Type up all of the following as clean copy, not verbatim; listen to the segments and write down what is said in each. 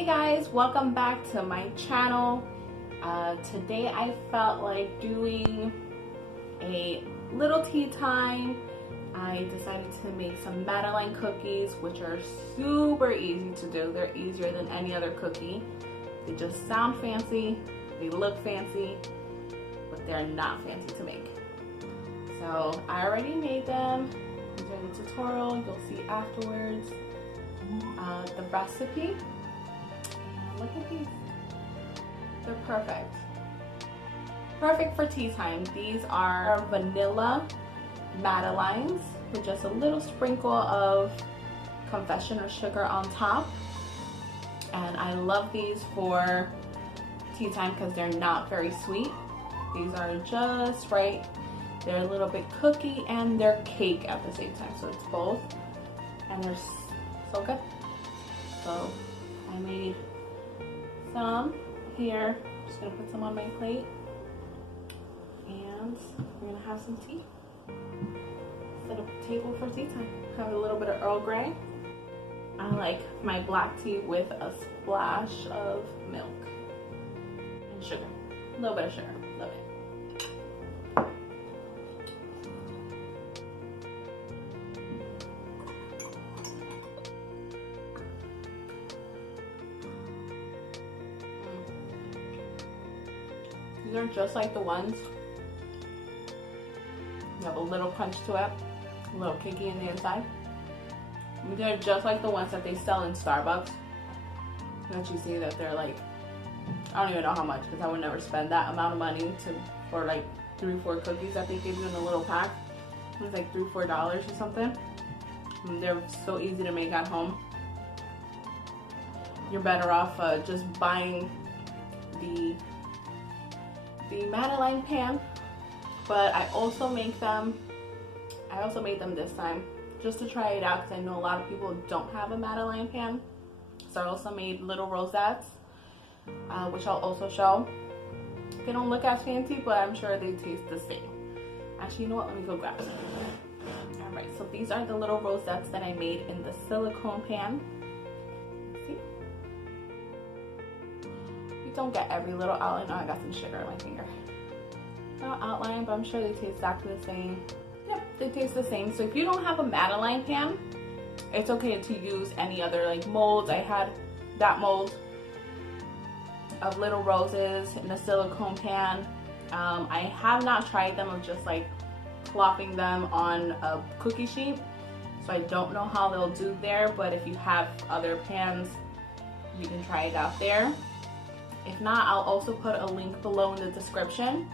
Hey guys, welcome back to my channel. Today I felt like doing a little tea time. I decided to make some Madeleine cookies, which are super easy to do. They're easier than any other cookie. They just sound fancy, they look fancy, but they're not fancy to make. So I already made them. These are the tutorial, you'll see afterwards the recipe. And look at these. They're perfect. Perfect for tea time. These are vanilla Madeleines with just a little sprinkle of confection or sugar on top. And I love these for tea time because they're not very sweet. These are just right. They're a little bit cookie and they're cake at the same time. So it's both. And they're so good. So I made some here. I'm just gonna put some on my plate. And we're gonna have some tea. Set up a table for tea time. Have a little bit of Earl Grey. I like my black tea with a splash of milk and sugar. A little bit of sugar. Love it. These are just like the ones. You have a little punch to it, a little kicky in the inside. They're just like the ones that they sell in Starbucks. That you see that they're like, I don't even know how much because I would never spend that amount of money for like 3 or 4 cookies that they give you in a little pack. It was like $3 or $4 or something. And they're so easy to make at home. You're better off just buying the Madeleine pan, but I also made them this time just to try it out because I know a lot of people don't have a Madeleine pan. So I also made little rosettes, which I'll also show. They don't look as fancy, but I'm sure they taste the same. Actually, you know what? Let me go grab some. Alright, so these are the little rosettes that I made in the silicone pan. See? You don't get every little outline. Oh, I got some sugar on my finger. No outline, but I'm sure they taste exactly the same. Yep, they taste the same. So if you don't have a Madeleine pan, it's okay to use any other like molds. I had that mold of little roses in a silicone pan. I have not tried them of just like plopping them on a cookie sheet. So I don't know how they'll do there, but if you have other pans, you can try it out there. If not, I'll also put a link below in the description.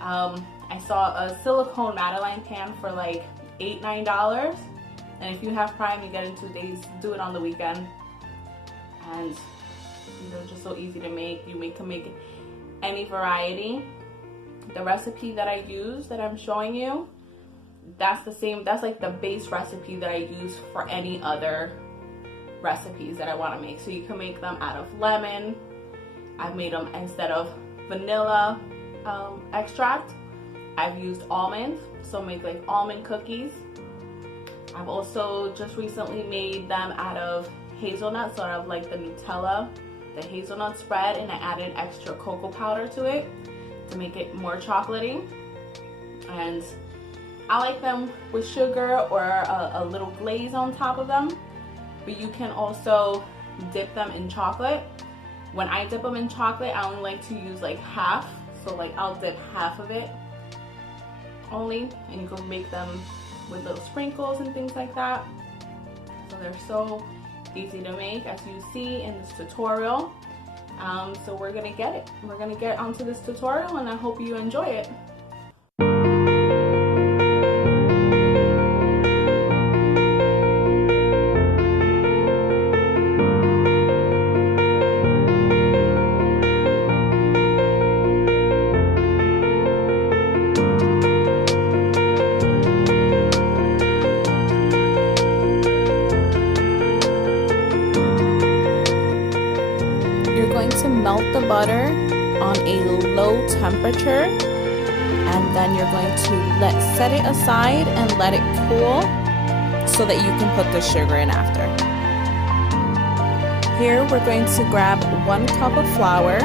I saw a silicone Madeleine pan for like $8 or $9. And if you have Prime, you get it in 2 days. Do it on the weekend. And they're just so easy to make. You can make any variety. The recipe that I use, that I'm showing you, that's the same. That's like the base recipe that I use for any other recipes that I want to make. So you can make them out of lemon. I've made them instead of vanilla extract. I've used almonds, so make like almond cookies. I've also just recently made them out of hazelnuts, so out of like the Nutella, the hazelnut spread, and I added extra cocoa powder to it to make it more chocolatey. And I like them with sugar or a little glaze on top of them, but you can also dip them in chocolate. When I dip them in chocolate, I only like to use like half. So like I'll dip half of it only, and you can make them with little sprinkles and things like that. So they're so easy to make, as you see in this tutorial. So we're gonna get it. We're gonna get onto this tutorial, and I hope you enjoy it. To melt the butter on a low temperature, and then you're going to set it aside and let it cool so that you can put the sugar in after. Here we're going to grab 1 cup of flour,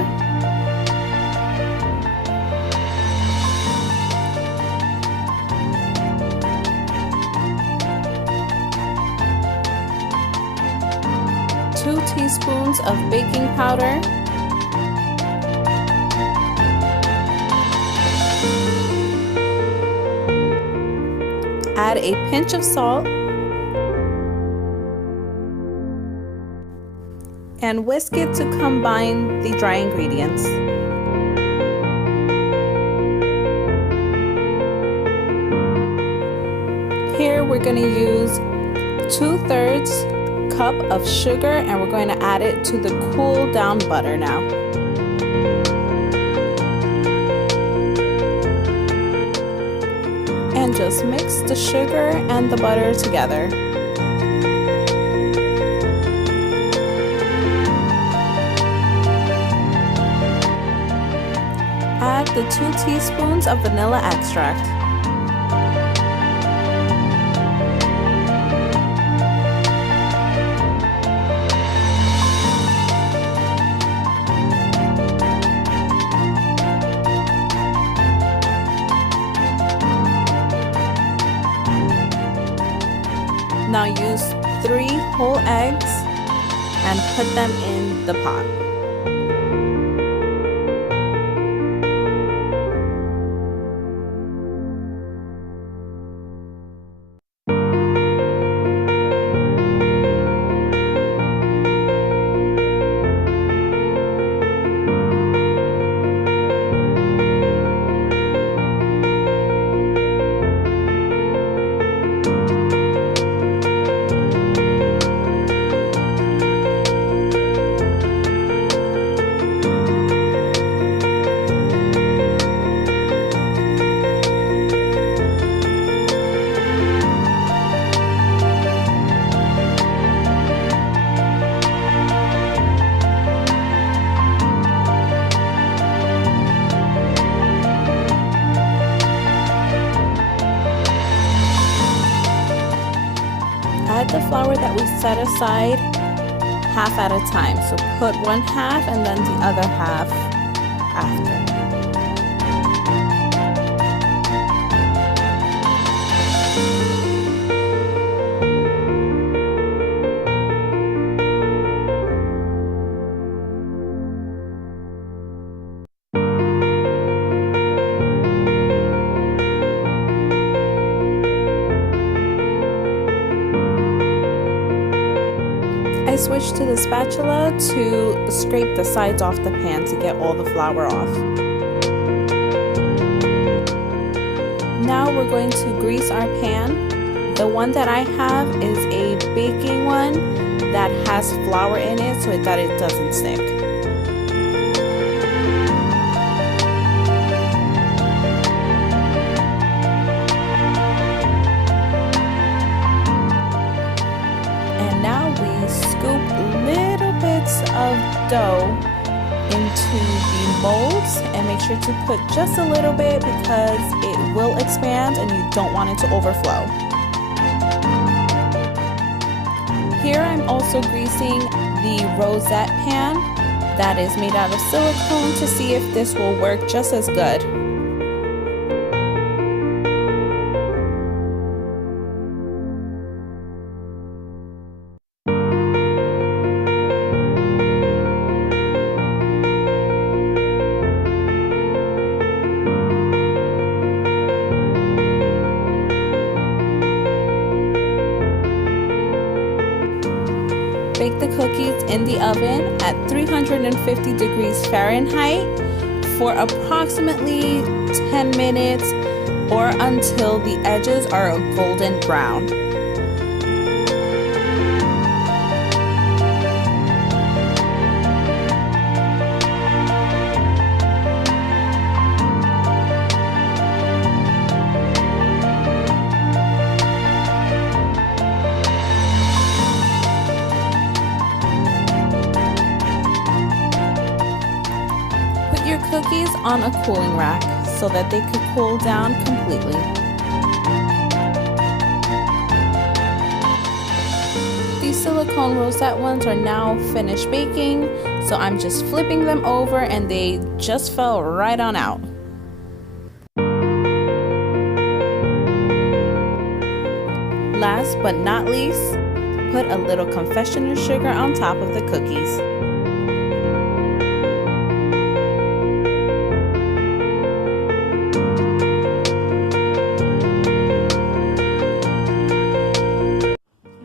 two teaspoons of baking powder, add a pinch of salt, and whisk it to combine the dry ingredients. Here we're going to use 2/3 cup of sugar, and we're going to add it to the cool down butter now. And just mix the sugar and the butter together. Add the 2 teaspoons of vanilla extract. Now use 3 whole eggs and put them in the pot. Add the flour that we set aside half at a time. So put 1/2 and then the other half after. I switched to the spatula to scrape the sides off the pan to get all the flour off. Now we're going to grease our pan. The one that I have is a baking one that has flour in it so that it doesn't stick. Scoop little bits of dough into the molds and make sure to put just a little bit because it will expand and you don't want it to overflow. Here I'm also greasing the rosette pan that is made out of silicone to see if this will work just as good. Bake the cookies in the oven at 350 degrees Fahrenheit for approximately 10 minutes or until the edges are a golden brown. Your cookies on a cooling rack so that they could cool down completely. The These silicone rosette ones are now finished baking, so I'm just flipping them over and they just fell right on out. Last but not least, put a little confectioner sugar on top of the cookies.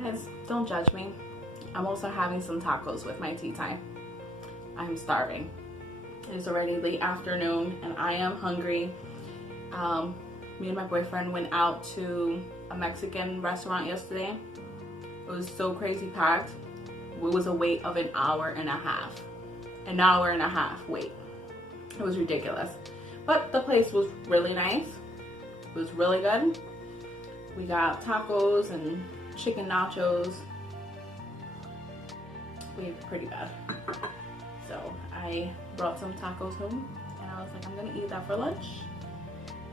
Guys, don't judge me. I'm also having some tacos with my tea time. I'm starving. It is already late afternoon and I am hungry. Me and my boyfriend went out to a Mexican restaurant yesterday. It was so crazy packed. It was a wait of an hour and a half. An hour and a half wait. It was ridiculous. But the place was really nice. It was really good. We got tacos and chicken nachos. We ate pretty bad. So I brought some tacos home and I was like, I'm gonna eat that for lunch.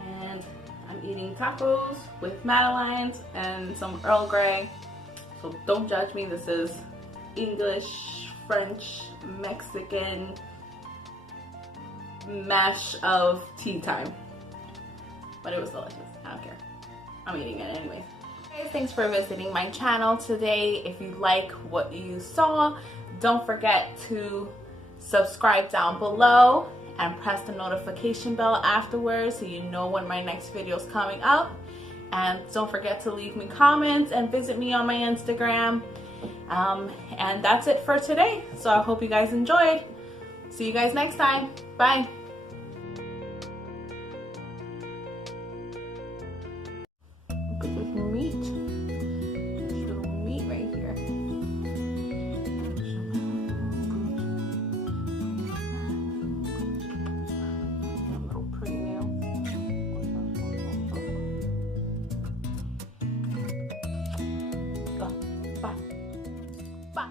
And I'm eating tacos with Madelines and some Earl Grey. So don't judge me. This is English, French, Mexican mash of tea time. But it was delicious. I don't care. I'm eating it anyways. Guys, thanks for visiting my channel today. If you like what you saw, don't forget to subscribe down below and press the notification bell afterwards so you know when my next video is coming up. And don't forget to leave me comments and visit me on my Instagram. And that's it for today. So I hope you guys enjoyed. See you guys next time. Bye. Look at this meat. This little meat right here. Little pretty nails. Go. Bye. Bye.